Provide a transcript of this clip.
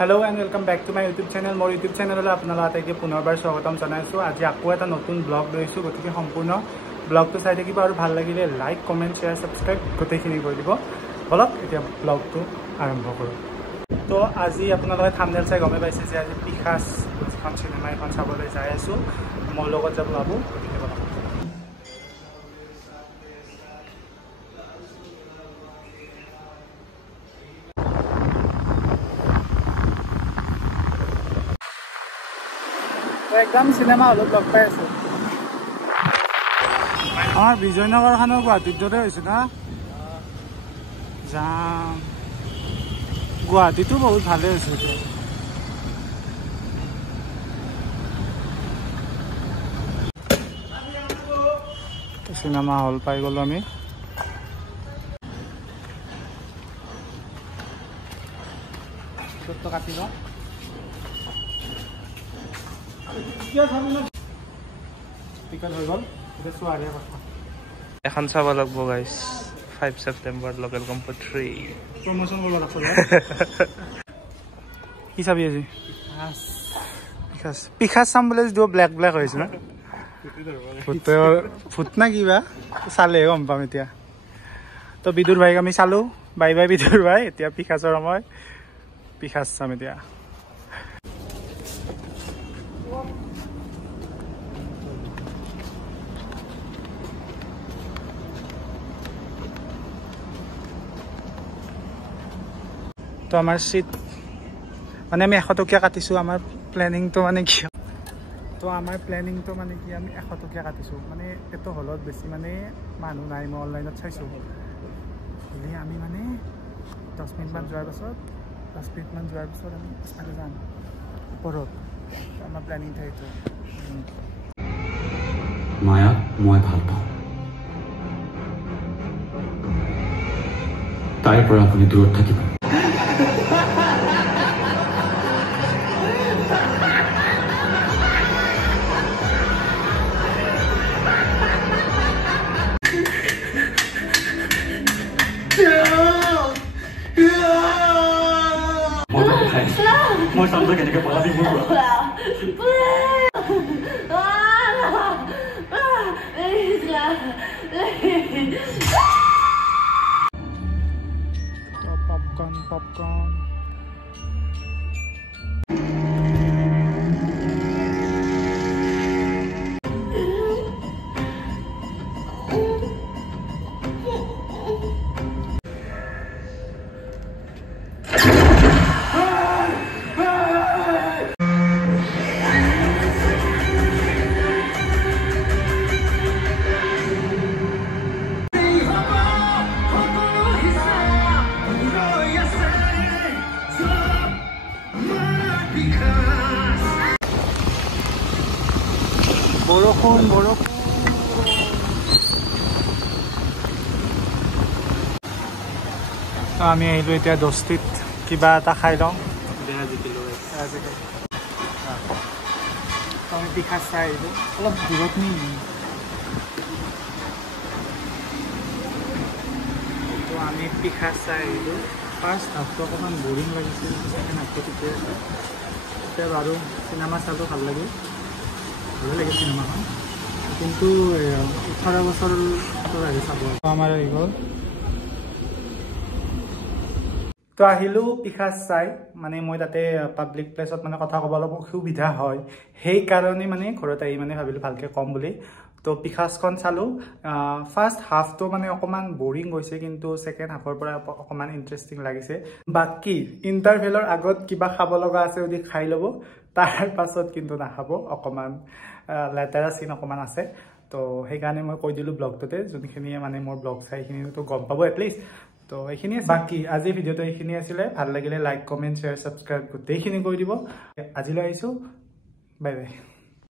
Hello and welcome back to my YouTube channel. More YouTube channel le apnala ataike punorbar swagatam janaisu. Aji akko eta notun blog loisu gotike সম্পূর্ণ blog to side kiba aru bhal lagile like, comment, share, subscribe gote khini kori dibo. Bolok etia blog to arambho koru. To aji apnala thumbnail sai gome paise je aji Pikas kon cinema ekon sabole jai asu. Mor logot jab labu gotike bolok. একদম cinema হলত লগ পাই আছো আমার বিজয়নগর খানো গুৱাহাটীত দৰে হৈছে না যাম গুৱাহাটীতো বহুত ভালে হৈছে সিনেমা হল পাই গলো আমি কাটি লওঁ এখন চাব লাগব guys 5 September local compo 3 promotion কৰিব লাগব কি চাবি আজি পিকাস চাম বুলি जो ব্ল্যাক ব্ল্যাক হৈছে না ফুট না কিবা চালে গম পাম এতিয়া তো বিদুৰ ভাইক আমি চালো বাই বাই বিদুৰ ভাই এতিয়া পিকাসৰ সময় পিকাস চাম এতিয়া তো আমার সিট মানে আমি 100 টকা কাটিছো আমার প্ল্যানিং তো মানে কি তো আমার প্ল্যানিং তো মানে কি আমি 100 টকা কাটিছো মানে এত হলত বেশি মানে মানুহ নাই মই অনলাইনত চাইছো এলি আমি মানে 10 মিনিট মান যোৱাৰ পাছত 10 মিনিট মান যোৱাৰ পাছত আমি আগে যাম ওপৰত আমাৰ প্ল্যানিং থাইতো মায়া মই ভাল পাওঁ তাইৰ পৰা আপুনি দূৰত থাকিব মই চামটো কেনেকৈ পলা দিব popcorn বৰষুণ তো আমি আহিলো এতিয়া দস্তিত কিবা এটা খাই লওঁ আমি পিকাস চাই আহিলো অলপ দূৰত নি তো আমি পিকাস চাই আহিলো ফাৰ্ষ্ট হাফটো অকণমান বৰিং লাগিছিল ছেকেণ্ড হাফটো ঠিকে আছে এতিয়া বাৰু চিনেমা চালোঁ ভাল লাগিল ভালো লাগে সিনেমাখন কিন্তু 18 বছৰ আগে চাব আমাৰ হৈ গ'ল তো আহিলো পিকাস চাই মানে মই তাতে পাব্লিক প্লেছত মানে কথা ক'ব অলপ অসুবিধা হয় সেইকাৰণে মানে ঘৰত আহি মানে ভাবিলোঁ ভালকৈ কম বুলি তো পিকাসখন চালোঁ ফাৰ্ষ্ট হাফটো মানে অকণমান বৰিং গৈছে কিন্তু ছেকেণ্ড হাফৰ পৰা অকণমান ইণ্টাৰেষ্টিং লাগিছে বাকী ইণ্টাৰভেলৰ আগত কিবা খাব লগা আছে যদি খাই ল'ব তাৰ পাছত কিন্তু নাখাব অকণমান লেতেৰা চিন অকণমান আছে তো সেইকাৰণে মই কৈ দিলোঁ ব্লগটোতে যোনখিনিয়ে মানে মোৰ ব্লগ চাই সেইখিনিতো গম পাব এটলিষ্ট তো এইখিনিয়ে বাকী আজি ভিডিঅ'টো এইখিনি আছিলে ভাল লাগিলে লাইক কমেণ্ট শ্বেয়াৰ ছাবস্ক্ৰাইব গোটেইখিনি কৰি দিব আজিলৈ আহিছোঁ বাই বাই